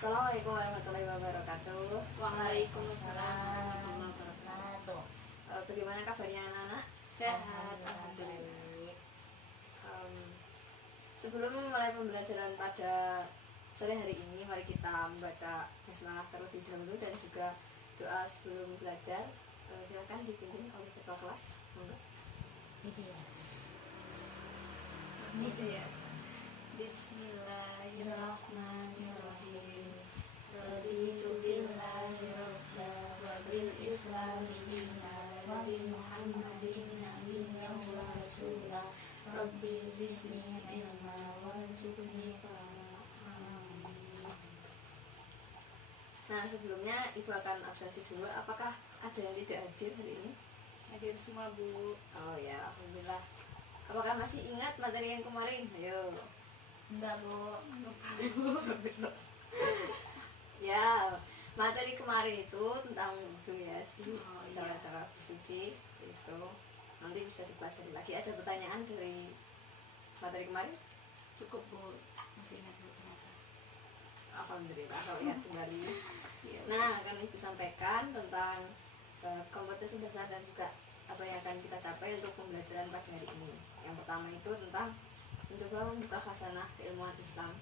Assalamualaikum warahmatullahi wabarakatuh. Waalaikumsalam warahmatullahi wabarakatuh. Bagaimana kabarnya anak-anak? Sehat, alhamdulillah. Sebelum memulai pembelajaran pada sore hari ini, mari kita membaca basmalah terlebih dahulu dan juga doa sebelum belajar. Silakan dipimpin oleh ketua kelas. Bismillahirrahmanirrahim. Raditu billahi rabba wa bil islami dinan wa bi Muhammadin nabiyyan wa rasulah. Rabbi zidni ilma warzuqni fahma. Nah, sebelumnya Ibu akan absensi dulu. Apakah ada yang tidak hadir hari ini? Hadir semua, Bu. Oh ya, alhamdulillah. Apakah masih ingat materi yang kemarin? Ayo. Enggak, Bu. Ya, materi kemarin itu tentang itu ya, Oh, iya. cara-cara bersuci seperti itu. Nanti bisa dipelajari lagi. Ada pertanyaan dari materi kemarin? Cukup, Bu. Masih ingat, Bu, ternyata. Alhamdulillah kalau ya kembali. Nah, akan Ibu sampaikan tentang kompetensi dasar dan juga apa yang akan kita capai untuk pembelajaran pada hari ini. Yang pertama itu tentang mencoba membuka khasanah keilmuan Islam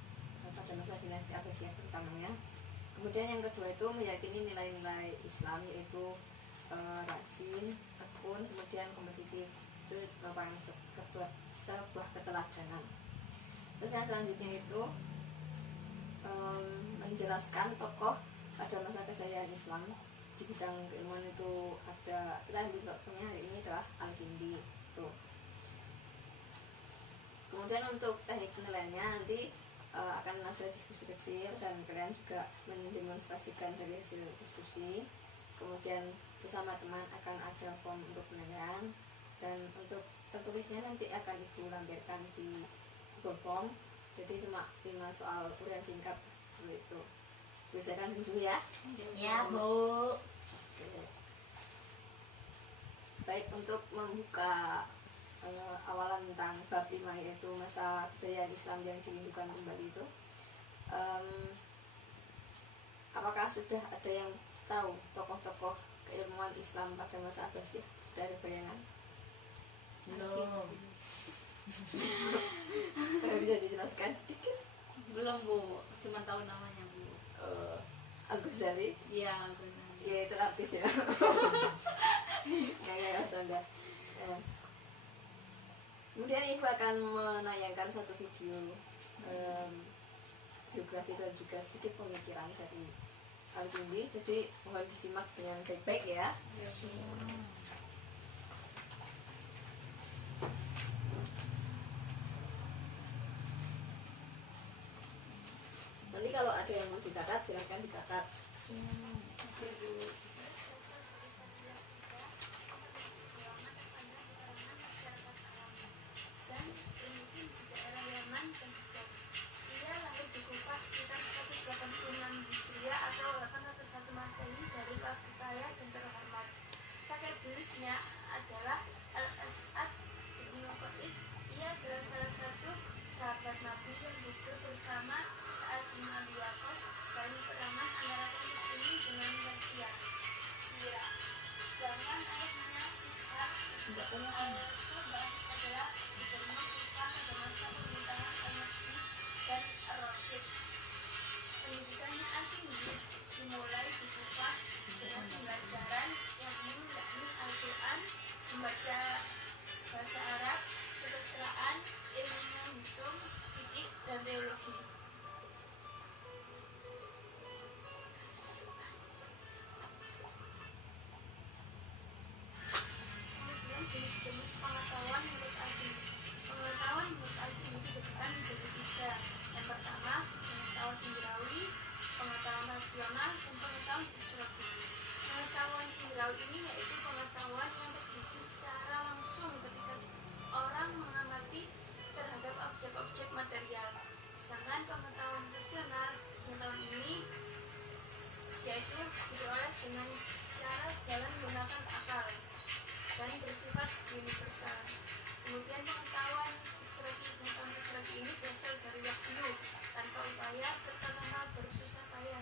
pada masa dinasti Abbasiyah terutamanya. Kemudian yang kedua itu meyakini nilai-nilai Islam, yaitu rajin, tekun, kemudian kompetitif. Itu merupakan sebuah keteladanan. Terus yang selanjutnya itu menjelaskan tokoh pada masa kejayaan Islam di bidang keilmuan. Itu ada, kita ambil tokohnya hari ini adalah Al-Kindi tuh. Kemudian untuk teknik penilaiannya nanti akan ada diskusi kecil dan kalian juga mendemonstrasikan dari hasil diskusi. Kemudian bersama teman akan ada form untuk penilaian, dan untuk tertulisnya nanti akan Ibu lampirkan di Google Form. Jadi cuma 5 soal uraian singkat seperti itu. Biasakan dulu ya. Ya, Bu. Oke. Baik, untuk membuka awalan tentang bab 5, yaitu masa kejayaan Islam yang dirindukan kembali itu, apakah sudah ada yang tahu tokoh-tokoh keilmuan Islam pada masa Abbasiyah? Sudah ada bayangan? Belum. Bisa dijelaskan sedikit? Belum, Bu. Cuma tahu namanya, Bu. Al-Ghazali? Iya, benar. Ya, itu artis ya. Ya, canda. Kemudian Ibu akan menayangkan satu video biografi dan juga sedikit pemikiran dari Al-Kindi. Jadi mohon disimak dengan baik-baik ya. Nanti kalau ada yang mau dikakat, silakan dikakat. Dan pemimpin di daerah Yaman dan Hijaz. Ia lahir di Kufah sekitar 186 Hijriah atau 801 Masehi dari keluarga kaya dan terhormat. Kakek buyutnya adalah Al-As'ad bin Qais. Ia adalah salah satu sahabat Nabi yang gugur bersama saat bin Abi Waqqas dalam peperangan antara kaum muslimin dengan Persia. Sedangkan ayahnya Ishaq al-Subah adalah gubernur Kufah pada masa pemerintahan Al-Masih dan Ar-Rasyid. Pendidikannya Al-Kindi dimulai di Kufah dengan pembelajaran yang umum, yakni Al-Quran, membaca bahasa Arab, kedokteran, ilmu hitung, fikih, dan teologi. Kemudian jenis-jenis pengetahuan menurut Al-Kindi. Pengetahuan menurut Al-Kindi itu dibagi menjadi 3. Yang pertama, pengetahuan indrawi, pengetahuan rasional, dan pengetahuan historis. Pengetahuan indrawi ini yaitu pengetahuan yang terjadi secara langsung ketika orang mengamati terhadap objek-objek material. Sedangkan pengetahuan rasional pengetahuan ini yaitu diperoleh dengan cara jalan menggunakan akal dan bersifat universal. Kemudian pengetahuan historis ini berasal dari wahyu tanpa upaya serta tanpa bersusah payah.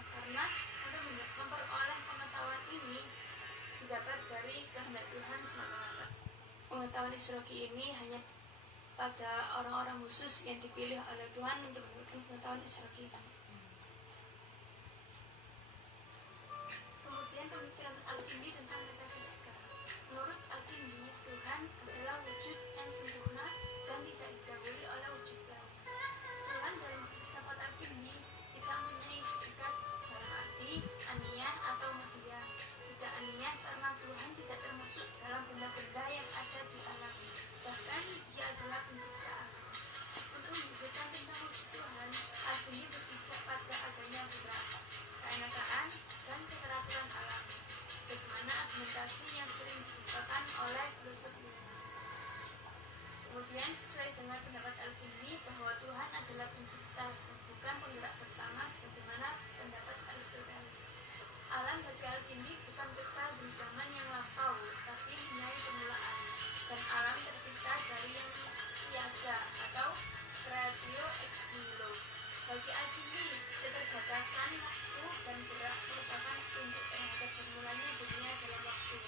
Isroki ini hanya pada orang-orang khusus yang dipilih oleh Tuhan untuk mendapatkan pengetahuan Isroki. Kemudian pemikiran Al-Kindi tentang metafisika. Menurut Al-Kindi, Tuhan adalah wujud yang sempurna dan tidak didahului oleh wujud lain. Tuhan dalam filsafat Al-Kindi tidak mempunyai hakikat dalam arti aniyah atau mahiyah. Tidak aniyah karena Tuhan tidak termasuk dalam benda-benda yang ada di alam. Bahkan dia adalah pencipta alam. Untuk membuktikan tentang wujud Tuhan, Al-Kindi berpijak pada adanya beberapa keanekaan dan keteraturan alam, sebagaimana argumentasi yang sering digunakan oleh filosof Yunani. Kemudian sesuai dengan pendapat Al-Kindi bahwa Tuhan adalah pencipta dan bukan penggerak pertama sebagaimana pendapat Aristoteles. Alam bagi Al-Kindi bukan kekal di zaman yang lampau, tapi mempunyai permulaan, dan alam tercipta dari yang tiada atau creatio ex nihilo. Bagi Al-Kindi, keterbatasan waktu dan gerak merupakan tunjuk terhadap bermulanya dunia dalam waktu.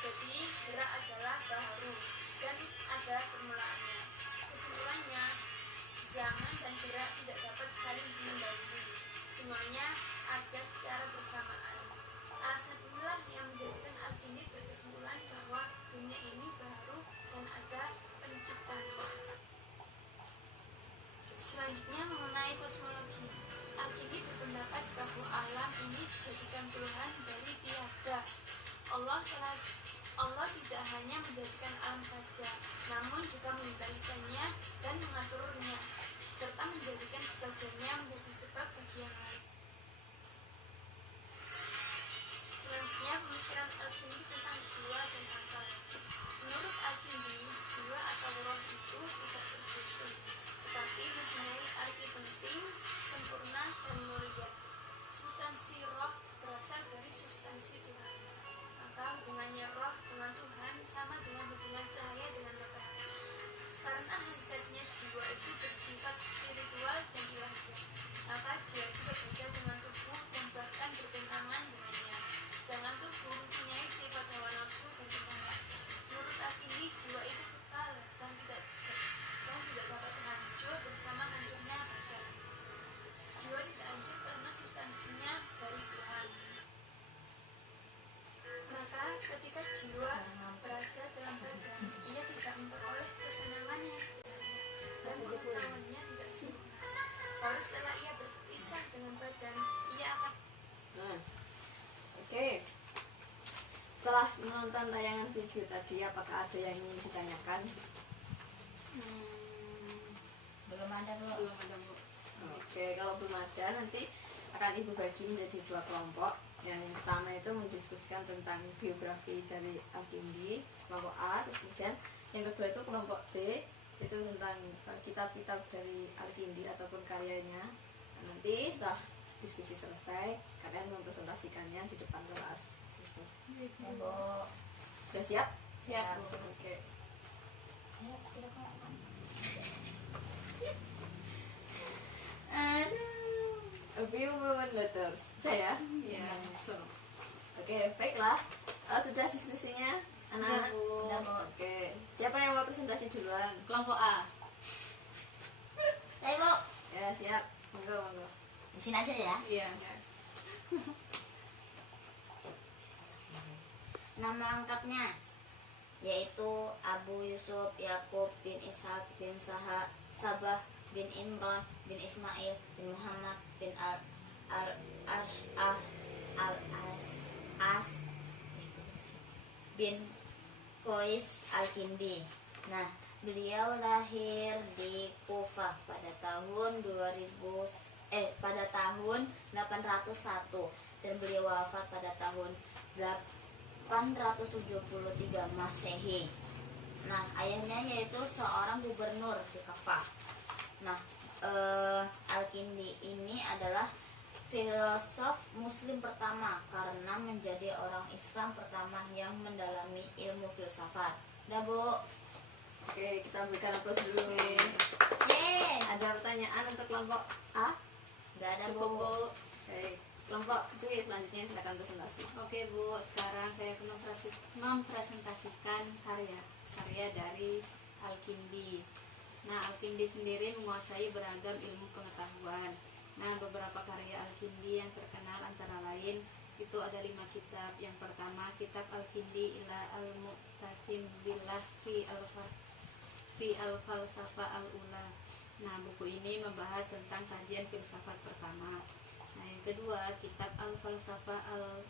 Jadi, gerak adalah baharu dan ada permulaannya. Kesimpulannya, zaman dan gerak tidak dapat saling mendahului. Semuanya ada secara bersamaan. Alasan inilah yang menjadikan Al-Kindi berkesimpulan bahwa dunia ini baharu dan ada penciptanya. Selanjutnya mengenai kosmologi. Al-Kindi berpendapat bahwa alam ini dijadikan Tuhan dari tiada. Allah tidak hanya menjadikan alam saja, namun juga mengendalikannya dan mengaturnya, serta menjadikan sebagiannya menjadi sebab bagi yang lain. Selanjutnya pemikiran Al-Kindi tentang jiwa dan akal. Menurut Al-Kindi, jiwa atau roh itu tidak tersusun, tetapi mempunyai arti penting, sempurna, dan mulia. Substansi roh berasal dari substansi Tuhan. Maka hubungannya roh dengan Tuhan sama dengan hubungan cahaya dengan matahari. Karena hakikatnya jiwa itu bersifat spiritual dan ilahiyah, maka jiwa itu berbeda dengan tubuh dan bahkan bertentangan dengannya. Sedangkan tubuh mempunyai sifat hawa nafsu dan kemarahan. Menurut Al-Kindi, jiwa itu kekal dan tidak dapat hancur bersama hancurnya badan. Jiwa tidak hancur karena substansinya dari Tuhan. Maka ketika jiwa berada dalam badan, ia tidak memperoleh kesenangan yang sebenarnya dan pengetahuannya tidak sempurna. Baru setelah ia berpisah dengan badan, ia akan Oke. Setelah menonton tayangan video tadi, apakah ada yang ingin ditanyakan? Belum ada, Bu. Belum ada, Bu. Oke, kalau belum ada nanti akan Ibu bagi menjadi 2 kelompok. Yang pertama itu mendiskusikan tentang biografi dari Al-Kindi, kelompok A. Terus kemudian yang kedua itu kelompok B, itu tentang kitab-kitab dari Al-Kindi ataupun karyanya. Nah, nanti setelah diskusi selesai, kalian mempresentasikannya di depan kelas. Gitu. Ya, Bu. Sudah siap? Siap, Bu. Oke. Ayo, kita ke lapangan. Aduh, a few moment later. Sudah ya? Iya. Oke, baiklah. Sudah diskusinya, anak-anak? Sudah, Bu. Udah, Bu. Oke, siapa yang mau presentasi duluan? Kelompok A. Ayo, Bu. Ya, siap. Monggo, monggo. Di sini aja ya. Iya. Nama lengkapnya yaitu Abu Yusuf Yakub bin Ishaq bin Sabah bin Imran bin Ismail bin Muhammad bin As bin Qais Al-Kindi. Nah, beliau lahir di Kufah pada tahun 801 dan beliau wafat pada tahun 873 Masehi. Nah, ayahnya yaitu seorang gubernur di Kufah. Nah, Al-Kindi ini adalah filosof muslim pertama karena menjadi orang Islam pertama yang mendalami ilmu filsafat. Dah, Bu. Oke, kita berikan aplaus dulu. Yeay. Ada pertanyaan untuk kelompok A? Gak ada, Cukup, Bu. Bu. Oke, kelompok B selanjutnya silakan presentasi. Oke, Bu. Sekarang saya mempresentasikan karya karya dari Al-Kindi. Nah, Al-Kindi sendiri menguasai beragam ilmu pengetahuan. Nah, beberapa karya Al-Kindi yang terkenal antara lain itu ada 5 kitab. Yang pertama, kitab Al-Kindi ila al-Mu'tasim billah fi al-falsafah al-ula. Nah, buku ini membahas tentang kajian filsafat pertama. Nah, yang kedua, kitab Al-Falsafah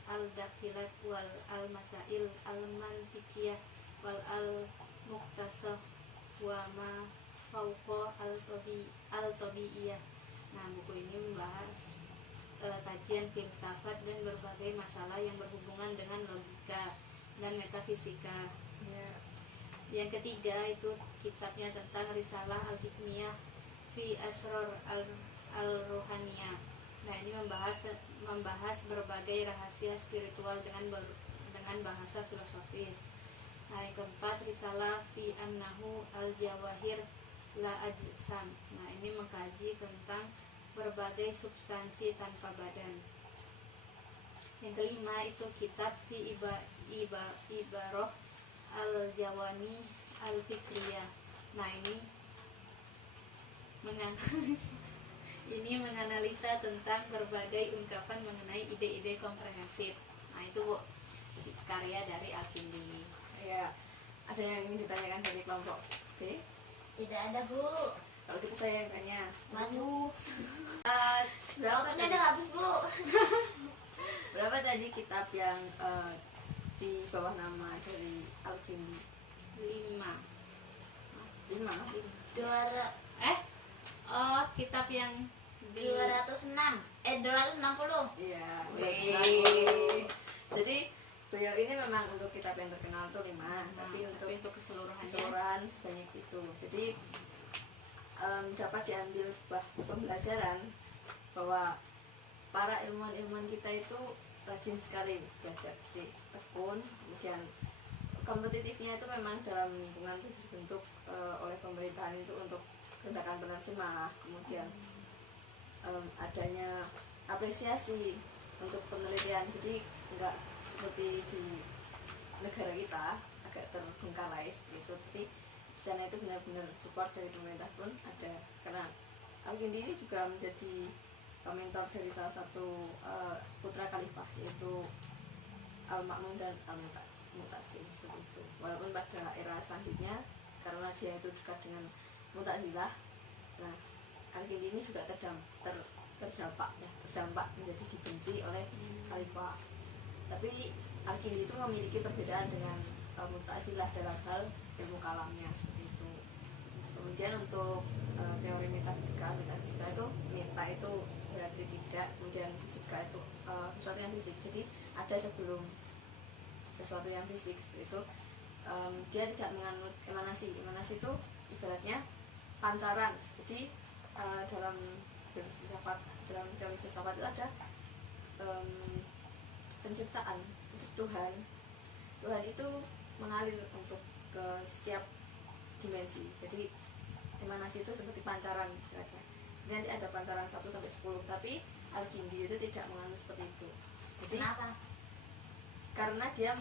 al-Dakhilat wal al-Masail al-Mantikiyah wal al-Muqtasah wa ma fauqa al-Tabi'iyah. Nah, buku ini membahas kajian filsafat dan berbagai masalah yang berhubungan dengan logika dan metafisika. Ya. Yang ketiga itu kitabnya tentang Risalah Al-Hikmiyah fi Asrar al-Ruhaniyah. Nah, ini membahas berbagai rahasia spiritual dengan bahasa filosofis. Nah, yang keempat, Risalah fi Annahu al-Jawahir la Ajsam. Nah, ini mengkaji tentang berbagai substansi tanpa badan. Yang kelima itu kitab fi Ibarah al-Jawami al-Fikriyah. Nah, ini menganalisa tentang berbagai ungkapan mengenai ide-ide komprehensif. Nah, itu Bu, karya dari Al-Kindi. Ya, ada yang ingin ditanyakan dari kelompok B? Tidak ada, Bu. Kalau gitu saya yang tanya. Maju. Berapa Waktunya tadi? udah habis, Bu. Berapa tadi kitab yang di bawah nama dari Al-Kindi? 5. 5. Kitab yang di 206. 260. Iya. Jadi beliau ini memang untuk kitab yang terkenal tuh 5, tapi untuk keseluruhan sebanyak itu. Jadi dapat diambil sebuah pembelajaran bahwa para ilmuwan kita itu rajin sekali belajar, jadi tekun. Kemudian kompetitifnya itu memang dalam lingkungan itu dibentuk oleh pemerintahan itu untuk gerakan penerjemah. Kemudian adanya apresiasi untuk penelitian, jadi enggak seperti di negara kita agak terbengkalai seperti itu, tapi di sana itu benar-benar support dari pemerintah pun ada, karena Al-Kindi ini juga menjadi mentor dari salah satu putra khalifah, yaitu Al-Ma'mun dan Al-Mu'tasim seperti itu. Walaupun pada era selanjutnya karena dia itu dekat dengan Mu'tazilah, nah Al-Kindi ini juga terdampak menjadi dibenci oleh khalifah. Tapi Al-Kindi itu memiliki perbedaan dengan Mu'tazilah dalam hal ilmu kalamnya seperti itu. Kemudian untuk teori metafisika itu meta itu berarti tidak, kemudian fisika itu sesuatu yang fisik. Jadi ada sebelum sesuatu yang fisik seperti itu. Dia tidak menganut emanasi. Emanasi itu ibaratnya pancaran. Jadi dalam teori filsafat itu ada penciptaan untuk Tuhan itu mengalir untuk ke setiap dimensi. Jadi emanasi itu seperti pancaran kira-kira. Nanti ada pancaran 1 sampai 10, tapi Al-Kindi itu tidak menganut seperti itu. Jadi Kenapa? Karena dia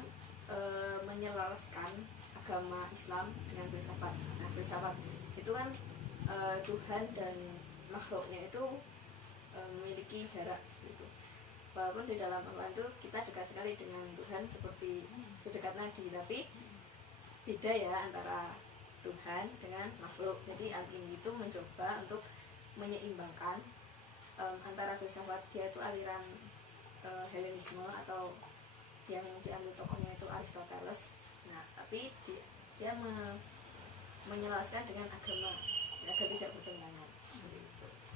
menyelaraskan agama Islam dengan filsafat. Nah, filsafat itu kan Tuhan dan makhluknya itu memiliki jarak seperti itu. Walaupun di dalam Al-Quran itu kita dekat sekali dengan Tuhan seperti sedekat nadi, tapi beda ya antara Tuhan dengan makhluk. Jadi Al-Kindi itu mencoba untuk menyeimbangkan antara filsafat, dia itu aliran Helenisme atau yang diambil tokohnya itu Aristoteles. Nah, tapi dia menyelaraskan dengan agama agar tidak bertentangan.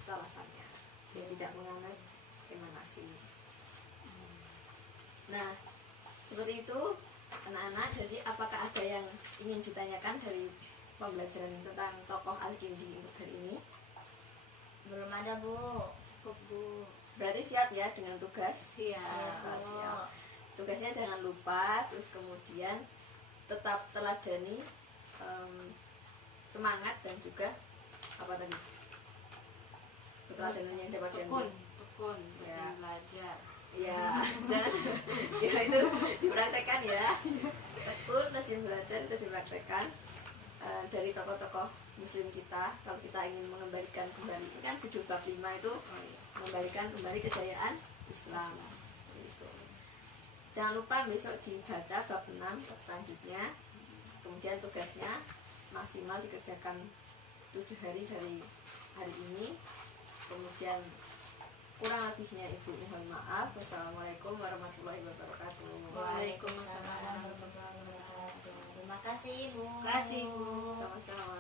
Itu alasannya. Dia tidak menganut emanasi. Nah, seperti itu anak-anak. Jadi apakah ada yang ingin ditanyakan dari pembelajaran tentang tokoh Al-Kindi untuk hari ini? Belum ada, Bu. Bu. Berarti siap ya dengan tugas? Siap, Bu. Siap. Tugasnya jangan lupa, terus kemudian tetap teladani, semangat, dan juga apa tadi? Keteladanan yang dapat diambil. Tekun Ya. belajar. Ya, jangan ya itu dipraktekkan ya. Tekun, rajin belajar itu dipraktekkan. dari tokoh-tokoh muslim kita kalau kita ingin mengembalikan kembali, ini kan judul bab 5 itu mengembalikan kembali kejayaan Islam gitu. Jangan lupa besok dibaca bab 6 bab selanjutnya. Kemudian tugasnya maksimal dikerjakan 7 hari dari hari ini. Kemudian kurang lebihnya ibu mohon maaf. Wassalamualaikum warahmatullahi wabarakatuh. Waalaikumsalam warahmatullahi wabarakatuh. Terima kasih Ibu. Terima kasih Bu. Sama-sama.